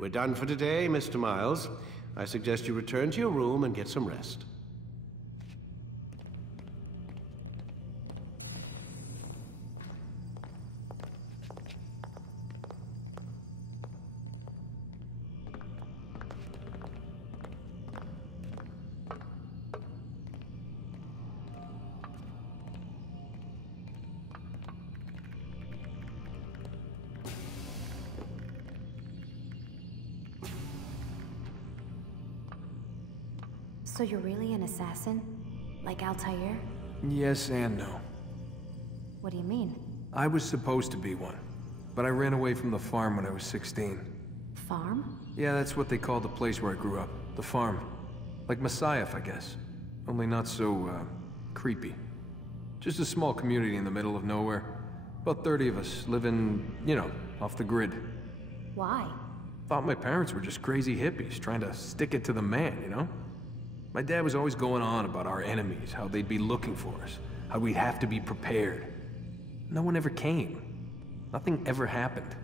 We're done for today, Mr. Miles. I suggest you return to your room and get some rest. So you're really an assassin? Like Altair? Yes and no. What do you mean? I was supposed to be one, but I ran away from the farm when I was 16. Farm? Yeah, that's what they called the place where I grew up. The farm. Like Messiah, I guess. Only not so, creepy. Just a small community in the middle of nowhere. About 30 of us, living, you know, off the grid. Why? Thought my parents were just crazy hippies, trying to stick it to the man, you know? My dad was always going on about our enemies, how they'd be looking for us, how we'd have to be prepared. No one ever came. Nothing ever happened.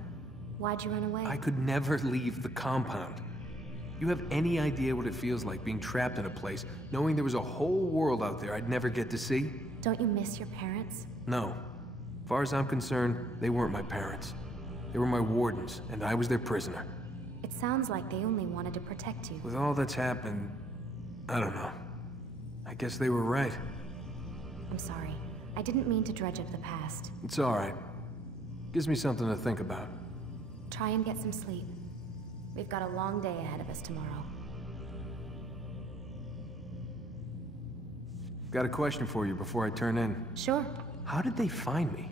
Why'd you run away? I could never leave the compound. You have any idea what it feels like being trapped in a place, knowing there was a whole world out there I'd never get to see? Don't you miss your parents? No. As far as I'm concerned, they weren't my parents. They were my wardens, and I was their prisoner. It sounds like they only wanted to protect you. With all that's happened, I don't know. I guess they were right. I'm sorry. I didn't mean to dredge up the past. It's alright. Gives me something to think about. Try and get some sleep. We've got a long day ahead of us tomorrow. Got a question for you before I turn in. Sure. How did they find me?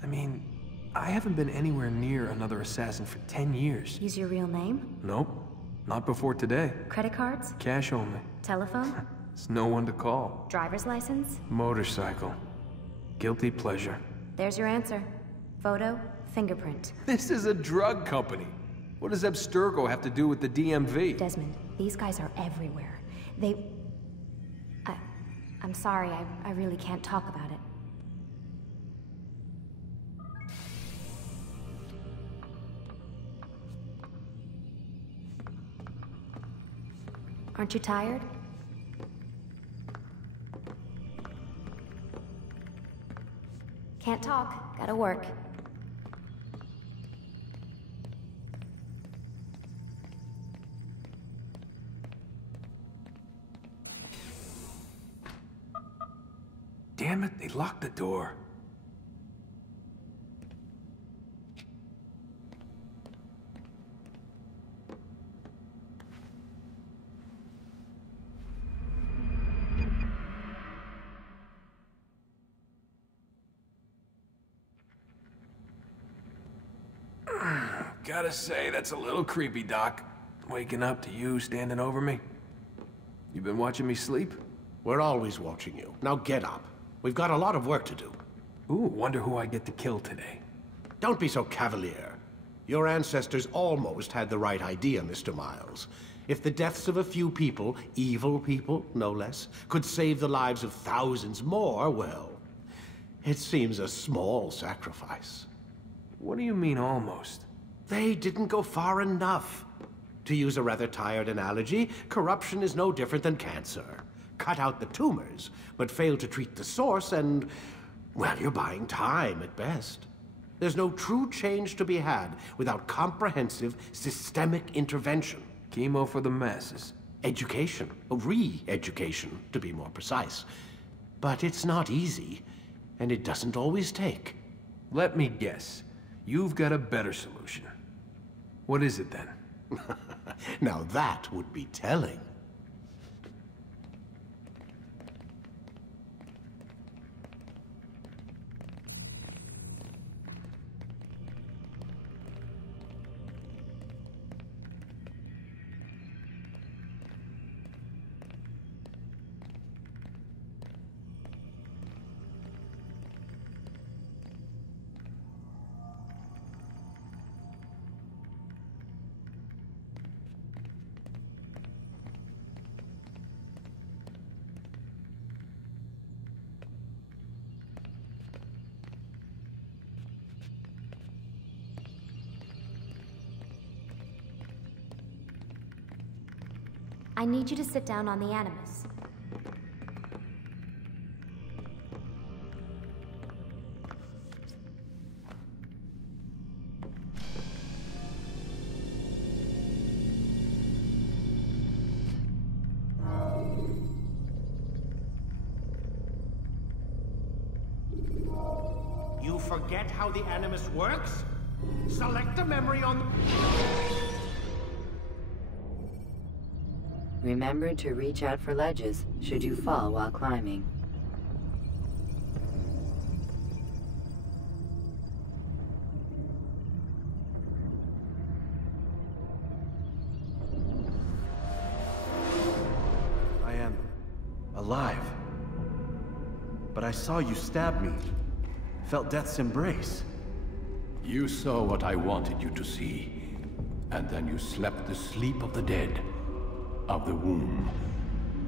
I mean, I haven't been anywhere near another assassin for 10 years. Use your real name? Nope. Not before today. Credit cards? Cash only. Telephone? There's no one to call. Driver's license? Motorcycle. Guilty pleasure. There's your answer. Photo, fingerprint. This is a drug company. What does Abstergo have to do with the DMV? Desmond, these guys are everywhere. I'm sorry, I really can't talk about it. Aren't you tired? Can't talk. Gotta work. Damn it, they locked the door. Gotta say, that's a little creepy, Doc. Waking up to you standing over me. You been watching me sleep? We're always watching you. Now get up. We've got a lot of work to do. Ooh, wonder who I get to kill today. Don't be so cavalier. Your ancestors almost had the right idea, Mr. Miles. If the deaths of a few people, evil people, no less, could save the lives of thousands more, well, it seems a small sacrifice. What do you mean, almost? They didn't go far enough. To use a rather tired analogy, corruption is no different than cancer. Cut out the tumors, but fail to treat the source and, well, you're buying time at best. There's no true change to be had without comprehensive, systemic intervention. Chemo for the masses. Education, re-education, to be more precise. But it's not easy, and it doesn't always take. Let me guess. You've got a better solution. What is it then? Now that would be telling. I need you to sit down on the Animus. You forget how the Animus works? Select a memory on the... Remember to reach out for ledges should you fall while climbing. I am alive. But I saw you stab me. Felt death's embrace. You saw what I wanted you to see. And then you slept the sleep of the dead. Of the womb,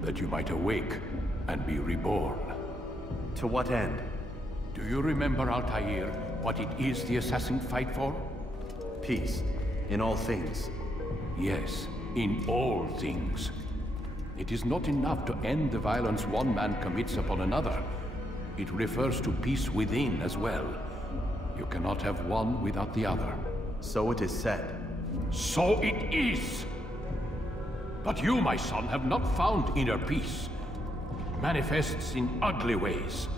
that you might awake and be reborn. To what end? Do you remember, Altair, what it is the assassins fight for? Peace. In all things. Yes, in all things. It is not enough to end the violence one man commits upon another. It refers to peace within as well. You cannot have one without the other. So it is said. So it is! But you, my son, have not found inner peace. It manifests in ugly ways.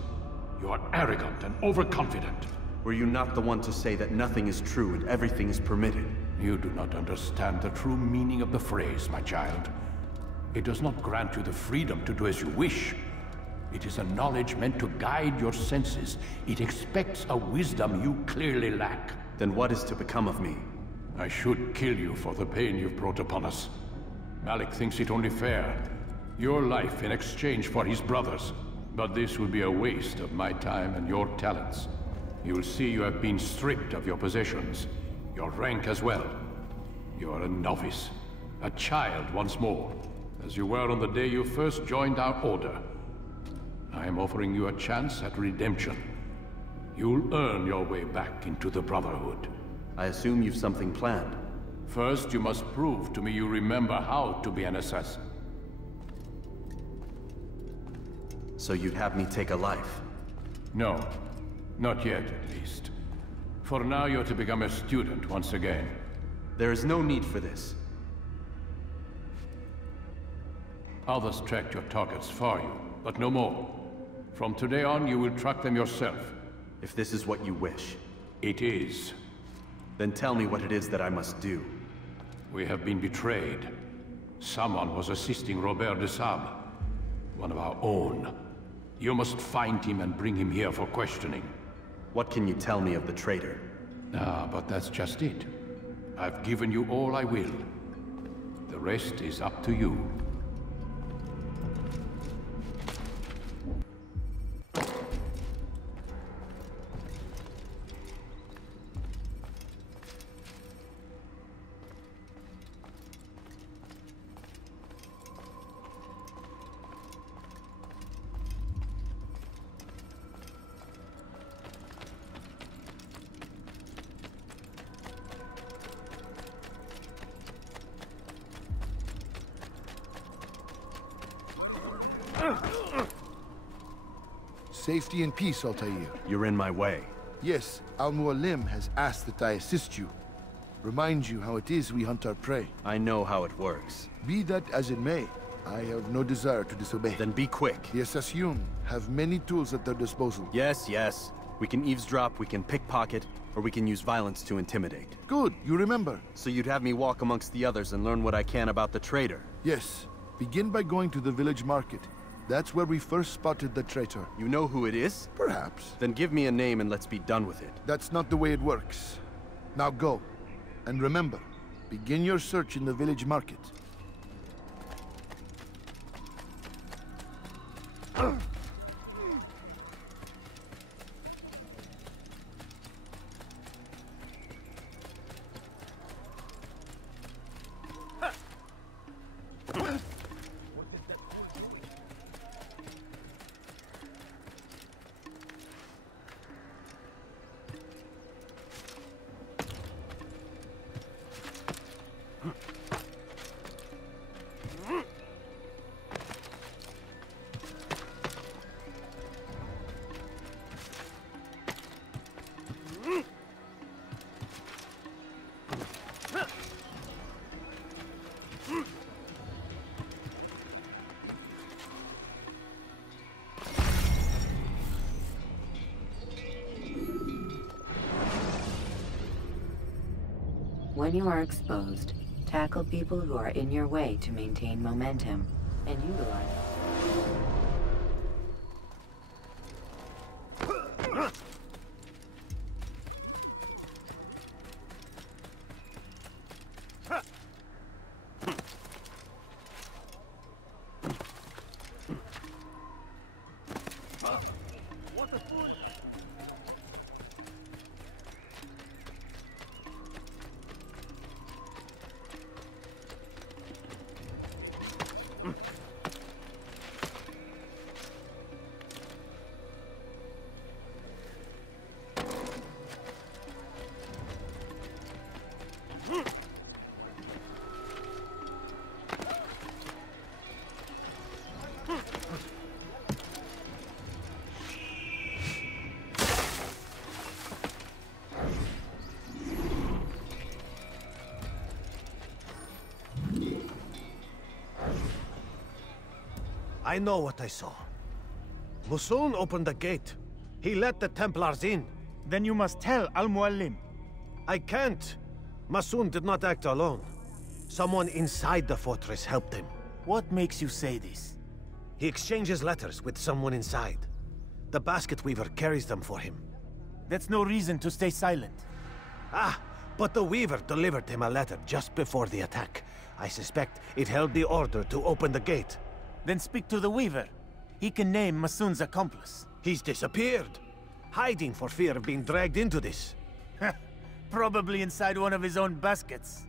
You are arrogant and overconfident. Were you not the one to say that nothing is true and everything is permitted? You do not understand the true meaning of the phrase, my child. It does not grant you the freedom to do as you wish. It is a knowledge meant to guide your senses. It expects a wisdom you clearly lack. Then what is to become of me? I should kill you for the pain you've brought upon us. Malik thinks it only fair. Your life in exchange for his brother's. But this would be a waste of my time and your talents. You will see you have been stripped of your possessions. Your rank as well. You are a novice. A child once more. As you were on the day you first joined our order. I am offering you a chance at redemption. You'll earn your way back into the Brotherhood. I assume you've something planned. First, you must prove to me you remember how to be an assassin. So you'd have me take a life? No. Not yet, at least. For now, you're to become a student once again. There is no need for this. Others tracked your targets for you, but no more. From today on, you will track them yourself. If this is what you wish. It is. Then tell me what it is that I must do. We have been betrayed. Someone was assisting Robert de Sable, one of our own. You must find him and bring him here for questioning. What can you tell me of the traitor? Ah, but that's just it. I've given you all I will. The rest is up to you. Safety and peace, Altair. You're in my way. Yes, Al-Mualim has asked that I assist you. Remind you how it is we hunt our prey. I know how it works. Be that as it may, I have no desire to disobey. Then be quick. The Assassin have many tools at their disposal. Yes, yes. We can eavesdrop, we can pickpocket, or we can use violence to intimidate. Good, you remember. So you'd have me walk amongst the others and learn what I can about the traitor? Yes. Begin by going to the village market. That's where we first spotted the traitor. You know who it is? Perhaps. Then give me a name and let's be done with it. That's not the way it works. Now go. And remember, begin your search in the village market. When you are exposed, tackle people who are in your way to maintain momentum, and utilize I know what I saw. Musun opened the gate. He let the Templars in. Then you must tell Al-Mualim. I can't. Masun did not act alone. Someone inside the fortress helped him. What makes you say this? He exchanges letters with someone inside. The basket weaver carries them for him. That's no reason to stay silent. Ah, but the weaver delivered him a letter just before the attack. I suspect it held the order to open the gate. Then speak to the weaver. He can name Masun's accomplice. He's disappeared, hiding for fear of being dragged into this. Probably inside one of his own baskets.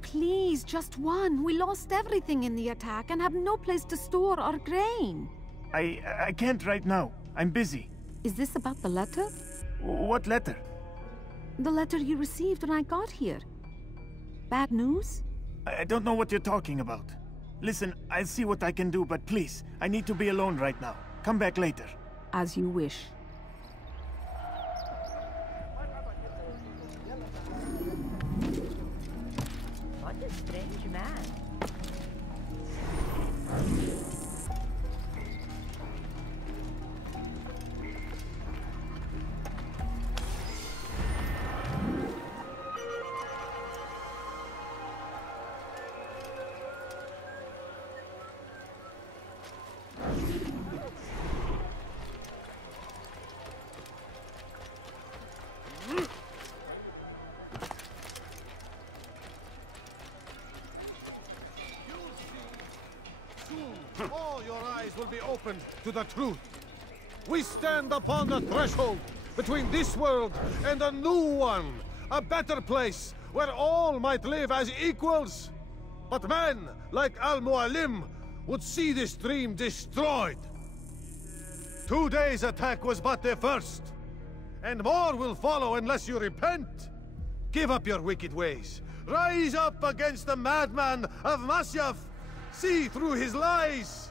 Please, just one. We lost everything in the attack and have no place to store our grain. I can't right now. I'm busy. Is this about the letter? What letter? The letter you received when I got here. Bad news? I don't know what you're talking about. Listen, I'll see what I can do, but please, I need to be alone right now. Come back later. As you wish. what a strange man. All your eyes will be opened to the truth. We stand upon the threshold between this world and a new one, a better place where all might live as equals. But men like Al-Mualim would see this dream destroyed. Today's attack was but the first, and more will follow unless you repent. Give up your wicked ways. Rise up against the madman of Masyaf. See through his lies!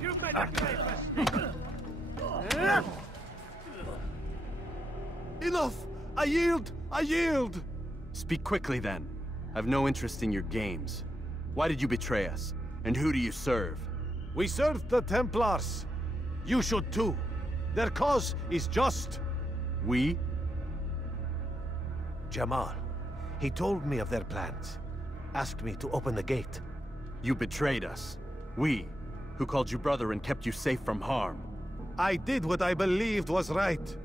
You better play for Enough! I yield! I yield! Speak quickly then. I've no interest in your games. Why did you betray us? And who do you serve? We serve the Templars. You should too. Their cause is just. We? Jamal. He told me of their plans. Asked me to open the gate. You betrayed us. We, who called you brother and kept you safe from harm. I did what I believed was right.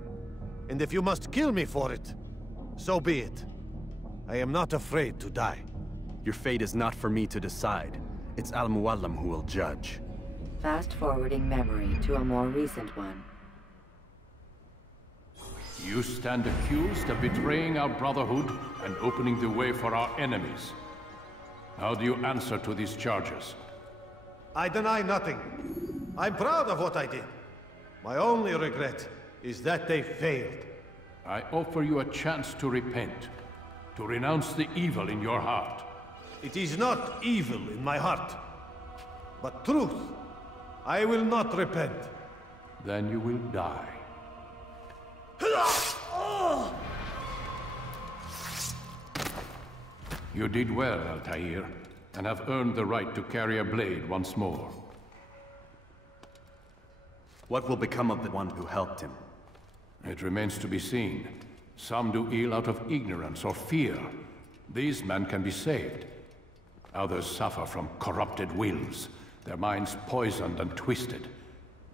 And if you must kill me for it, so be it. I am not afraid to die. Your fate is not for me to decide. It's Al-Mualim who will judge. Fast-forwarding memory to a more recent one. You stand accused of betraying our Brotherhood and opening the way for our enemies. How do you answer to these charges? I deny nothing. I'm proud of what I did. My only regret is that they failed. I offer you a chance to repent, to renounce the evil in your heart. It is not evil in my heart, but truth. I will not repent. Then you will die. You did well, Altair, and have earned the right to carry a blade once more. What will become of the one who helped him? It remains to be seen. Some do ill out of ignorance or fear. These men can be saved. Others suffer from corrupted wills, their minds poisoned and twisted.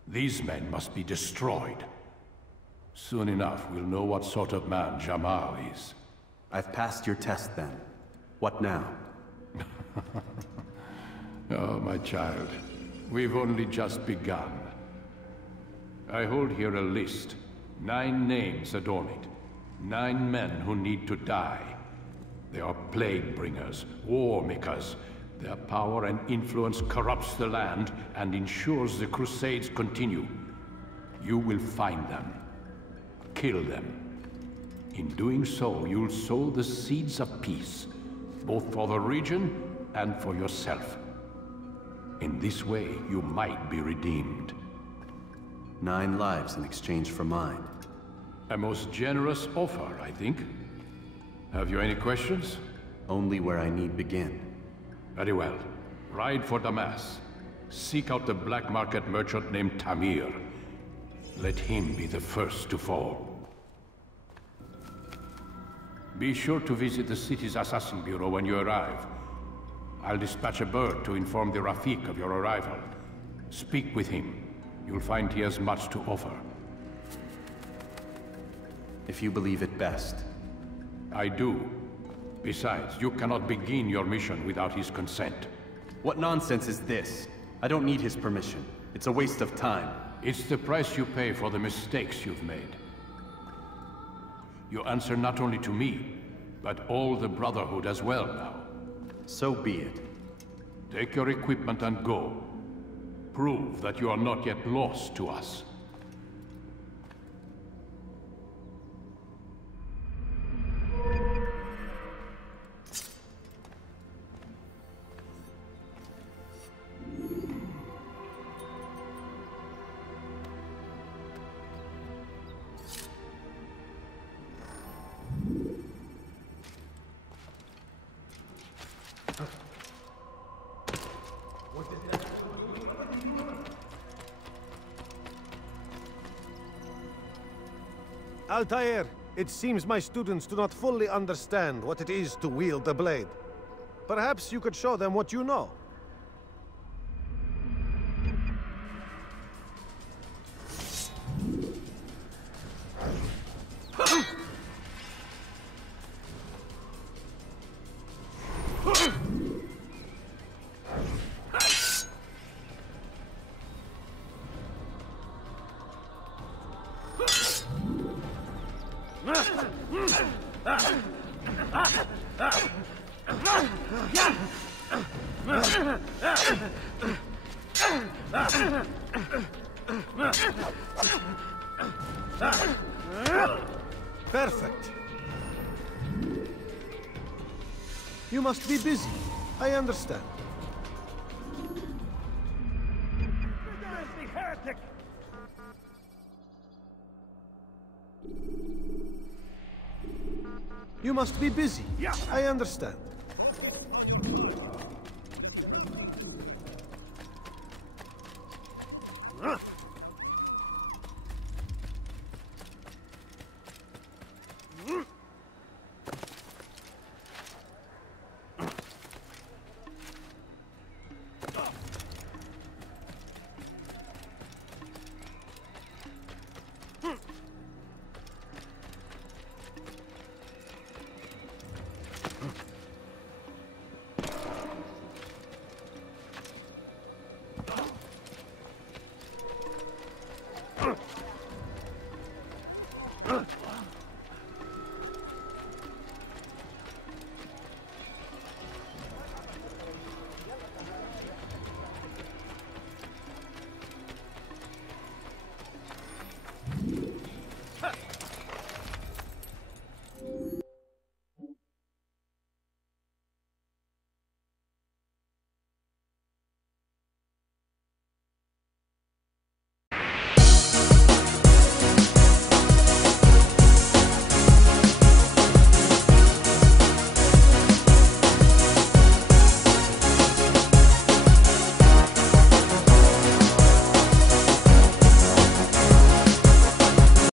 These men must be destroyed. Soon enough, we'll know what sort of man Jamal is. I've passed your test then. What now? Oh, my child. We've only just begun. I hold here a list. 9 names adorn it. 9 men who need to die. They are plague bringers, war makers. Their power and influence corrupts the land and ensures the Crusades continue. You will find them. Kill them. In doing so, you'll sow the seeds of peace, both for the region and for yourself. In this way, you might be redeemed. 9 lives in exchange for mine. A most generous offer, I think. Have you any questions? Only where I need begin. Very well. Ride for Damas. Seek out the black market merchant named Tamir. Let him be the first to fall. Be sure to visit the city's assassin bureau when you arrive. I'll dispatch a bird to inform the Rafik of your arrival. Speak with him. You'll find he has much to offer. If you believe it best. I do. Besides, you cannot begin your mission without his consent. What nonsense is this? I don't need his permission. It's a waste of time. It's the price you pay for the mistakes you've made. You answer not only to me, but all the Brotherhood as well now. So be it. Take your equipment and go. Prove that you are not yet lost to us. Altair, it seems my students do not fully understand what it is to wield the blade. Perhaps you could show them what you know. Perfect. You must be busy. I understand. You must be busy. Yeah. I understand.